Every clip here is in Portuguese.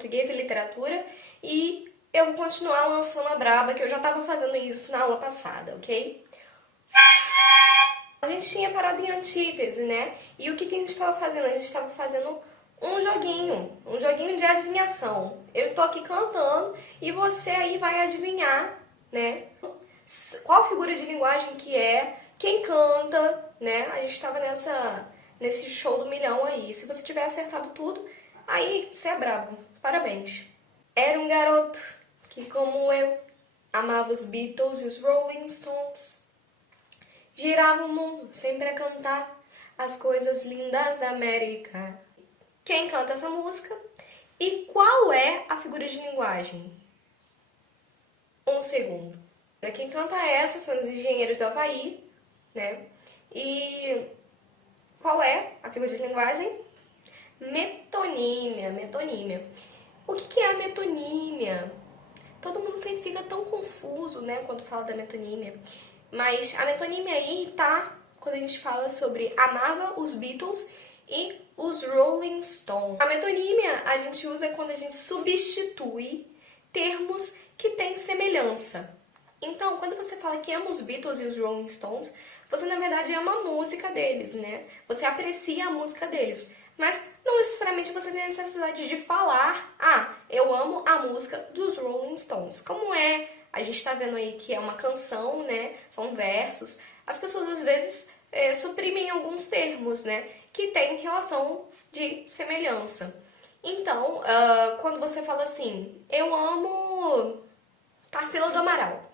português e literatura e eu vou continuar lançando a braba, que eu já estava fazendo isso na aula passada, ok? A gente tinha parado em antítese, né? E o que a gente estava fazendo? A gente estava fazendo um joguinho de adivinhação. Eu tô aqui cantando e você aí vai adivinhar, né? Qual figura de linguagem que é, quem canta, né? A gente estava nesse show do milhão aí. Se você tiver acertado tudo, aí você é brabo. Parabéns. Era um garoto que, como eu, amava os Beatles e os Rolling Stones. Girava o mundo sempre a cantar as coisas lindas da América. Quem canta essa música? E qual é a figura de linguagem? Um segundo. Quem canta essa são os Engenheiros do Havaí, né? E qual é a figura de linguagem? Metonímia. O que é a metonímia? Todo mundo sempre fica tão confuso, né, quando fala da metonímia. Mas a metonímia aí tá quando a gente fala sobre amava os Beatles e os Rolling Stones. A metonímia a gente usa quando a gente substitui termos que têm semelhança. Então, quando você fala que ama os Beatles e os Rolling Stones, você na verdade ama a música deles, né? Você aprecia a música deles. Mas não necessariamente você tem a necessidade de falar, eu amo a música dos Rolling Stones. Como a gente tá vendo aí que é uma canção, né? São versos. As pessoas às vezes suprimem alguns termos, né? Que têm relação de semelhança. Então, quando você fala assim, eu amo Tarsila do Amaral.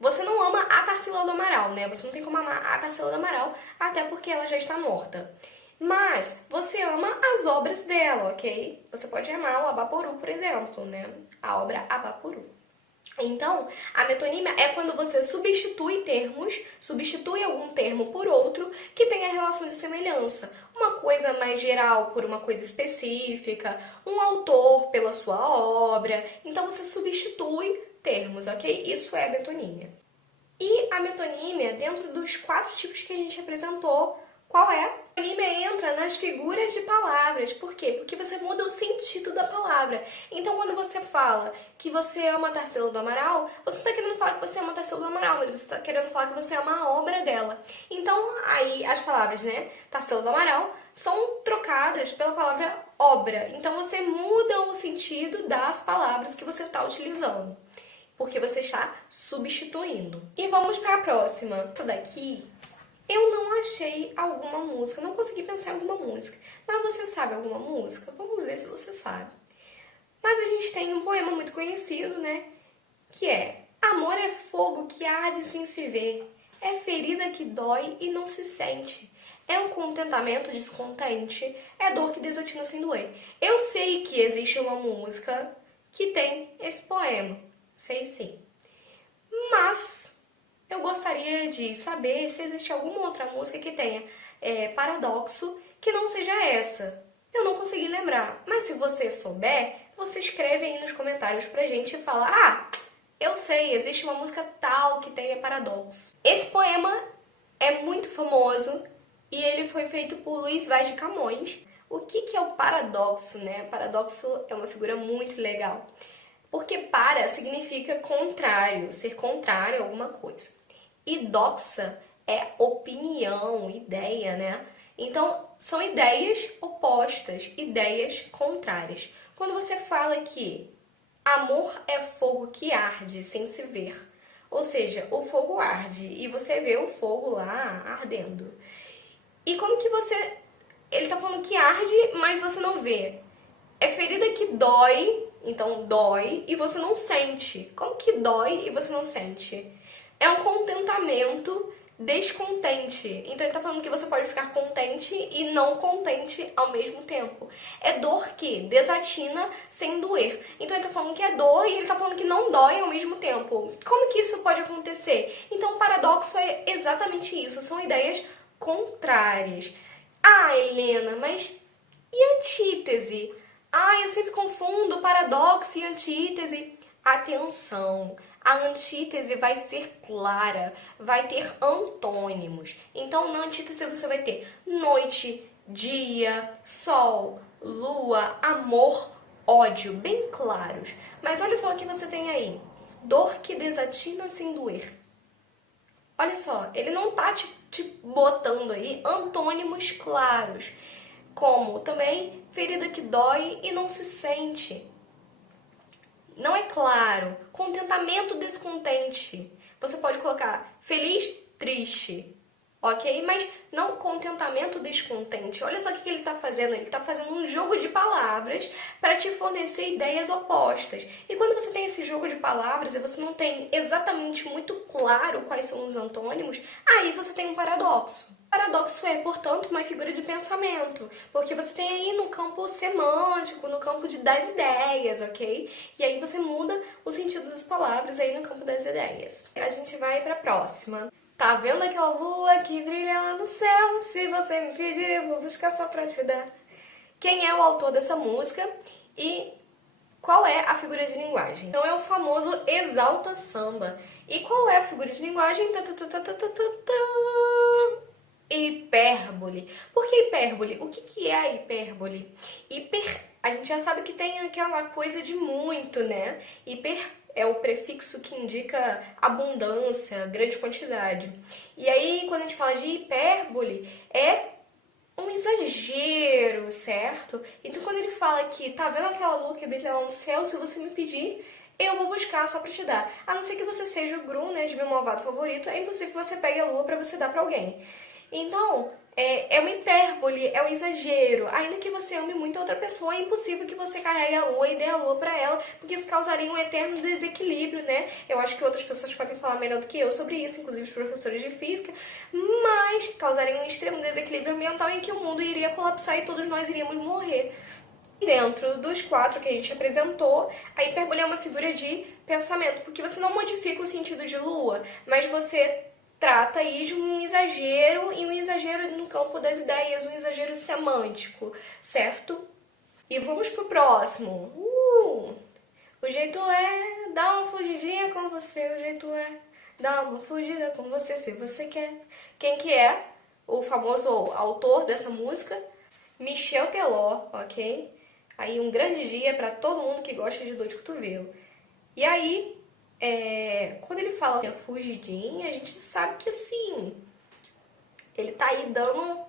Você não ama a Tarsila do Amaral, né? Você não tem como amar a Tarsila do Amaral, até porque ela já está morta. Mas você ama as obras dela, ok? Você pode amar o Abaporu, por exemplo, né? A obra Abaporu. Então, a metonímia é quando você substitui termos, substitui algum termo por outro que tenha relação de semelhança. Uma coisa mais geral por uma coisa específica, um autor pela sua obra. Então, você substitui termos, ok? Isso é a metonímia. E a metonímia, dentro dos 4 tipos que a gente apresentou, qual é? A metonímia entra nas figuras de palavras. Por quê? Porque você muda o sentido da palavra. Então, quando você fala que você ama Tarsila do Amaral, você não está querendo falar que você ama Tarsila do Amaral, mas você está querendo falar que você ama a obra dela. Então, aí as palavras, né, Tarsila do Amaral, são trocadas pela palavra obra. Então, você muda o sentido das palavras que você está utilizando, porque você está substituindo. E vamos para a próxima. Essa daqui, eu não achei alguma música, não consegui pensar em alguma música. Mas você sabe alguma música? Vamos ver se você sabe. Mas a gente tem um poema muito conhecido, né? Que é: amor é fogo que arde sem se ver, é ferida que dói e não se sente, é um contentamento descontente, é dor que desatina sem doer. Eu sei que existe uma música que tem esse poema, sei sim. Mas eu gostaria de saber se existe alguma outra música que tenha paradoxo que não seja essa. Eu não consegui lembrar, mas se você souber, você escreve aí nos comentários pra gente e fala: eu sei, existe uma música tal que tenha paradoxo. Esse poema é muito famoso e ele foi feito por Luiz Vaz de Camões. O que é o paradoxo, né? Paradoxo é uma figura muito legal. Porque para significa contrário, ser contrário a alguma coisa. E doxa é opinião, ideia, né? Então, são ideias opostas, ideias contrárias. Quando você fala que amor é fogo que arde sem se ver, ou seja, o fogo arde e você vê o fogo lá ardendo. E como que você... Ele tá falando que arde, mas você não vê. É ferida que dói, então dói, e você não sente. Como que dói e você não sente? É um contentamento descontente. Então ele tá falando que você pode ficar contente e não contente ao mesmo tempo. É dor que desatina sem doer. Então ele tá falando que é dor e ele tá falando que não dói ao mesmo tempo. Como que isso pode acontecer? Então o paradoxo é exatamente isso. São ideias contrárias. Helena, mas e antítese? Eu sempre confundo paradoxo e antítese. Atenção, a antítese vai ser clara, vai ter antônimos. Então, na antítese você vai ter noite, dia, sol, lua, amor, ódio, bem claros. Mas olha só o que você tem aí. Dor que desatina sem doer. Olha só, ele não tá te botando aí antônimos claros, como também ferida que dói e não se sente. Não é claro. Contentamento, descontente. Você pode colocar feliz, triste. Ok? Mas não contentamento, descontente. Olha só o que ele está fazendo. Ele está fazendo um jogo de palavras para te fornecer ideias opostas. E quando você tem esse jogo de palavras e você não tem exatamente muito claro quais são os antônimos, aí você tem um paradoxo. Paradoxo é, portanto, uma figura de pensamento, porque você tem aí no campo semântico, no campo das ideias, ok? E aí você muda o sentido das palavras aí no campo das ideias. A gente vai para a próxima. Tá vendo aquela lua que brilha lá no céu? Se você me pedir, eu vou buscar só pra te dar. Quem é o autor dessa música e qual é a figura de linguagem? Então é o famoso Exalta Samba. E qual é a figura de linguagem? Hipérbole. Por que hipérbole? O que é a hipérbole? A gente já sabe que tem aquela coisa de muito, né? Hiper é o prefixo que indica abundância, grande quantidade. E aí, quando a gente fala de hipérbole, é um exagero, certo? Então, quando ele fala que tá vendo aquela lua que brilha lá no céu, se você me pedir, eu vou buscar só pra te dar. A não ser que você seja o Gru, né, de meu malvado favorito, é impossível que você pegue a lua pra você dar pra alguém. Então, é uma hipérbole, é um exagero. Ainda que você ame muito a outra pessoa, é impossível que você carregue a lua e dê a lua pra ela, porque isso causaria um eterno desequilíbrio, né? Eu acho que outras pessoas podem falar melhor do que eu sobre isso, inclusive os professores de física, mas causaria um extremo desequilíbrio ambiental em que o mundo iria colapsar e todos nós iríamos morrer. Dentro dos 4 que a gente apresentou, a hipérbole é uma figura de pensamento, porque você não modifica o sentido de lua, mas você trata aí de um exagero, e um exagero no campo das ideias, um exagero semântico, certo? E vamos pro próximo. O jeito é dar uma fugidinha com você, o jeito é dar uma fugida com você se você quer. Quem que é o famoso autor dessa música? Michel Teló, ok? Aí um grande dia para todo mundo que gosta de dor de cotovelo. E aí, quando ele fala que é fugidinha, a gente sabe que assim, ele tá aí dando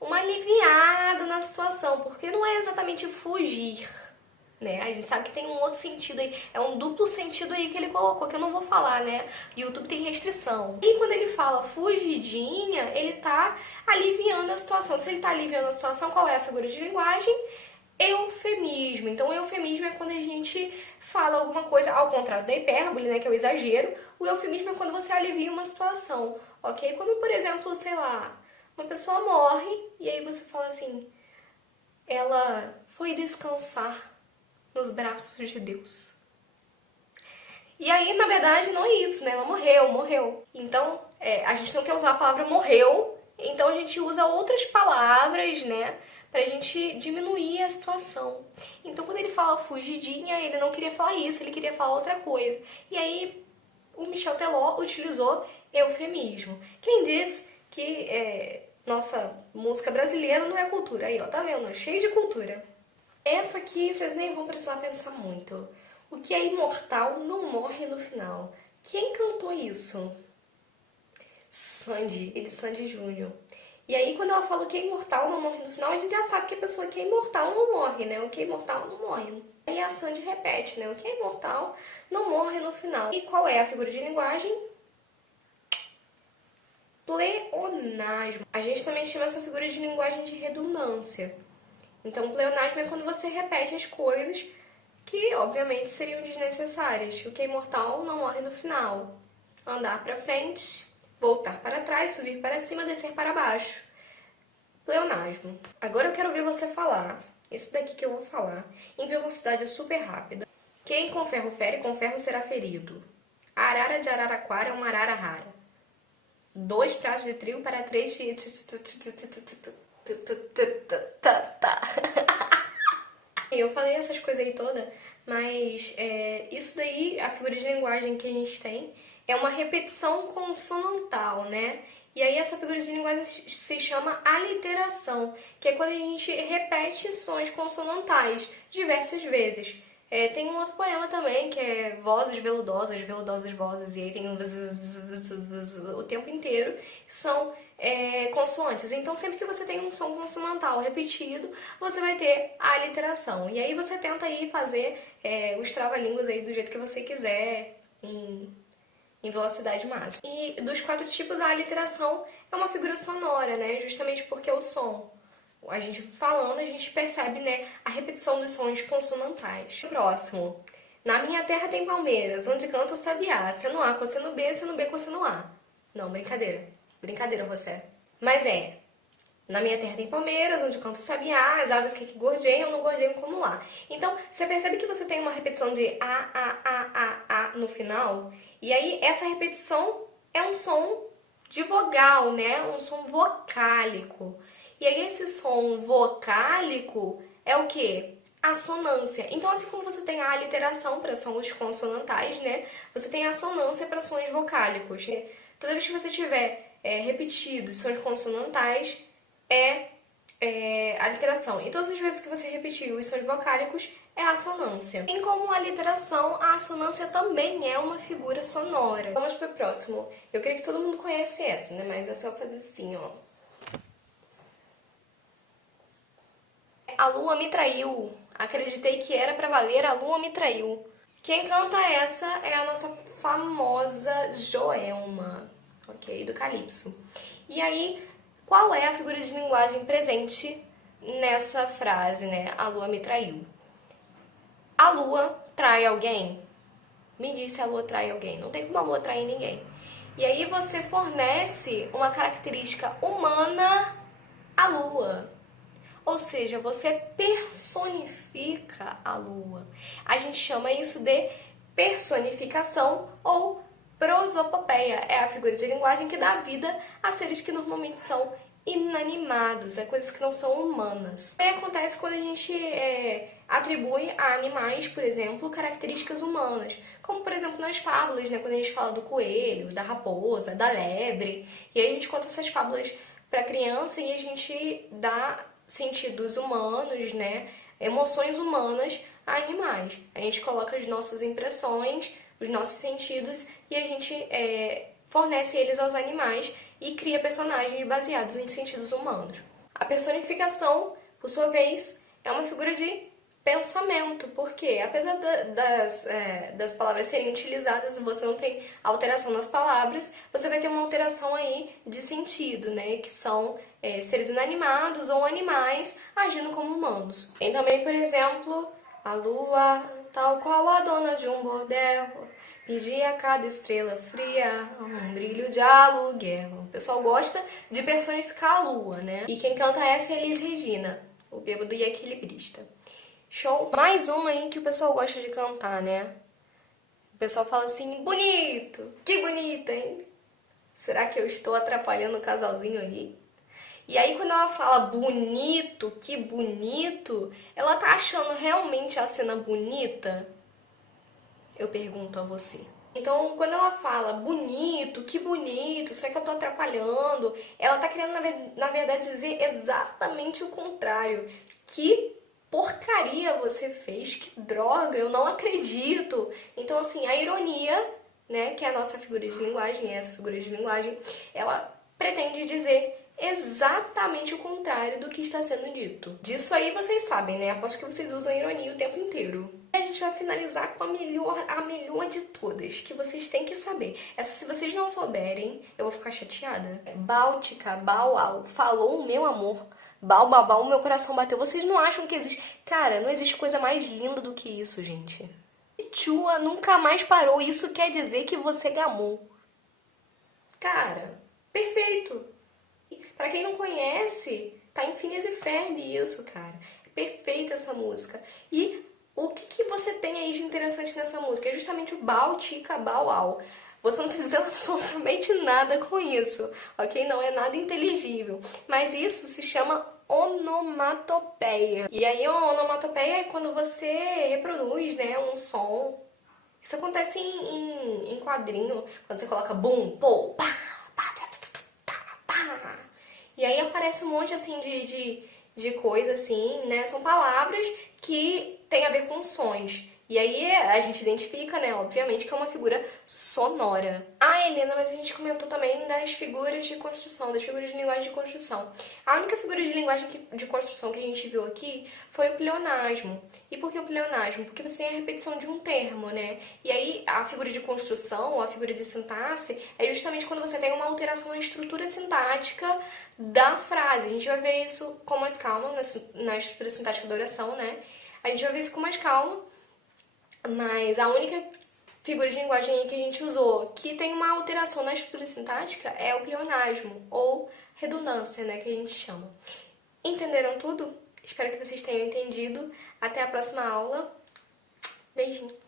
uma aliviada na situação, porque não é exatamente fugir, né? A gente sabe que tem um outro sentido aí, é um duplo sentido aí que ele colocou, que eu não vou falar, né? O YouTube tem restrição. E quando ele fala fugidinha, ele tá aliviando a situação. Se ele tá aliviando a situação, qual é a figura de linguagem? Eufemismo. Então, o eufemismo é quando a gente fala alguma coisa, ao contrário da hipérbole, né, que é o exagero. O eufemismo é quando você alivia uma situação, ok? Quando, por exemplo, sei lá, uma pessoa morre e aí você fala assim, ela foi descansar nos braços de Deus. E aí, na verdade, não é isso, né? Ela morreu. Então, a gente não quer usar a palavra morreu, então a gente usa outras palavras, né? Pra gente diminuir a situação. Então, quando ele fala fugidinha, ele não queria falar isso, ele queria falar outra coisa. E aí, o Michel Teló utilizou eufemismo. Quem disse que nossa música brasileira não é cultura? Aí, ó, tá vendo? Cheio de cultura. Essa aqui vocês nem vão precisar pensar muito. O que é imortal não morre no final. Quem cantou isso? Sandy, de Sandy Júnior. E aí, quando ela fala o que é imortal não morre no final, a gente já sabe que a pessoa que é imortal não morre, né? O que é imortal não morre. Aí a Sandy repete, né? O que é imortal não morre no final. E qual é a figura de linguagem? Pleonasmo. A gente também chama essa figura de linguagem de redundância. Então, pleonasmo é quando você repete as coisas que, obviamente, seriam desnecessárias. O que é imortal não morre no final. Andar para frente, voltar para trás, subir para cima, descer para baixo. Pleonasmo. Agora eu quero ver você falar, isso daqui que eu vou falar, em velocidade super rápida. Quem com ferro fere, com ferro será ferido. A arara de Araraquara é uma arara rara. 2 pratos de trigo para 3... Eu falei essas coisas aí todas, mas isso daí, a figura de linguagem que a gente tem, é uma repetição consonantal, né? E aí essa figura de linguagem se chama aliteração, que é quando a gente repete sons consonantais diversas vezes. Tem um outro poema também, que é vozes veludosas, veludosas vozes, e aí tem um o tempo inteiro, que são consoantes. Então, sempre que você tem um som consonantal repetido, você vai ter a aliteração. E aí você tenta aí fazer os trava-línguas aí do jeito que você quiser, em velocidade máxima. E dos 4 tipos, a aliteração é uma figura sonora, né? Justamente porque o som, a gente falando, a gente percebe, né, a repetição dos sons consonantais. Próximo. Na minha terra tem palmeiras, onde canta o sabiá. Seno A com seno B, seno B com seno A. Não, brincadeira. Brincadeira, você. Mas na minha terra tem palmeiras, onde canta o sabiá, as aves que aqui gorjeiam, não gorjeiam como lá. Então, você percebe que você tem uma repetição de A no final? E aí, essa repetição é um som de vogal, né? Um som vocálico. E aí, esse som vocálico é o quê? A assonância. Então, assim como você tem a aliteração para sons consonantais, né? Você tem a assonância para sons vocálicos. Toda vez que você tiver repetido sons consonantais, a literação. E todas as vezes que você repetir os sons vocálicos, é a assonância. Assim como a literação, a assonância também é uma figura sonora. Vamos pro próximo. Eu creio que todo mundo conhece essa, né? Mas é só fazer assim, ó. A lua me traiu. Acreditei que era pra valer, a lua me traiu. Quem canta essa é a nossa famosa Joelma, ok? Do Calypso. E aí, qual é a figura de linguagem presente nessa frase, né? A lua me traiu. A lua trai alguém? Me disse a lua trai alguém. Não tem como a lua trair ninguém. E aí você fornece uma característica humana à lua. Ou seja, você personifica a lua. A gente chama isso de personificação ou prosopopeia. É a figura de linguagem que dá vida a seres que normalmente são inanimados, coisas que não são humanas. Também acontece quando a gente atribui a animais, por exemplo, características humanas. Como, por exemplo, nas fábulas, né? Quando a gente fala do coelho, da raposa, da lebre. E aí a gente conta essas fábulas para criança e a gente dá sentidos humanos, né? Emoções humanas a animais. A gente coloca as nossas impressões, os nossos sentidos e a gente fornece eles aos animais e cria personagens baseados em sentidos humanos. A personificação, por sua vez, é uma figura de pensamento, porque apesar das palavras serem utilizadas, você não tem alteração nas palavras, você vai ter uma alteração aí de sentido, né? Que são seres inanimados ou animais agindo como humanos. Tem também, por exemplo, a lua, tal qual a dona de um bordel, pedia a cada estrela fria um brilho de aluguel. O pessoal gosta de personificar a lua, né? E quem canta essa é Elis Regina, o bêbado e equilibrista. Show? Mais uma aí que o pessoal gosta de cantar, né? O pessoal fala assim, bonito! Que bonito, hein? Será que eu estou atrapalhando o casalzinho aí? E aí quando ela fala bonito, que bonito, ela tá achando realmente a cena bonita? Eu pergunto a você. Então, quando ela fala bonito, que bonito, será que eu tô atrapalhando? Ela tá querendo, na verdade, dizer exatamente o contrário. Que porcaria você fez, que droga, eu não acredito. Então, assim, a ironia, né, que é a nossa figura de linguagem, essa figura de linguagem, ela pretende dizer exatamente o contrário do que está sendo dito. Disso aí vocês sabem, né? Aposto que vocês usam ironia o tempo inteiro. E a gente vai finalizar com a melhor de todas, que vocês têm que saber. Essa, se vocês não souberem, eu vou ficar chateada. Báltica, bauau, falou o meu amor. Bau, babau, meu coração bateu. Vocês não acham que existe... Cara, não existe coisa mais linda do que isso, gente. Chua nunca mais parou. Isso quer dizer que você gamou. Cara, perfeito. Pra quem não conhece, tá em Phineas e Ferb isso, cara. É perfeita essa música. E o que você tem aí de interessante nessa música? É justamente o bau, tica, bau, au. Você não tá dizendo absolutamente nada com isso, ok? Não é nada inteligível. Mas isso se chama onomatopeia. E aí a onomatopeia é quando você reproduz, né, um som. Isso acontece em quadrinho, quando você coloca bum, pô, pá, pá, tchá, tchá, tchá, tchá. aparece um monte, assim, de coisa, assim, né? São palavras que têm a ver com sons. E aí a gente identifica, né, obviamente, que é uma figura sonora. Ah, Helena, mas a gente comentou também das figuras de construção, das figuras de linguagem de construção. A única figura de linguagem de construção que a gente viu aqui foi o pleonasmo. E por que o pleonasmo? Porque você tem a repetição de um termo, né? E aí a figura de construção, ou a figura de sintaxe, é justamente quando você tem uma alteração na estrutura sintática da frase. A gente vai ver isso com mais calma na estrutura sintática da oração, né? A gente vai ver isso com mais calma. Mas a única figura de linguagem que a gente usou que tem uma alteração na estrutura sintática é o pleonasmo, ou redundância, né, que a gente chama. Entenderam tudo? Espero que vocês tenham entendido. Até a próxima aula. Beijinho!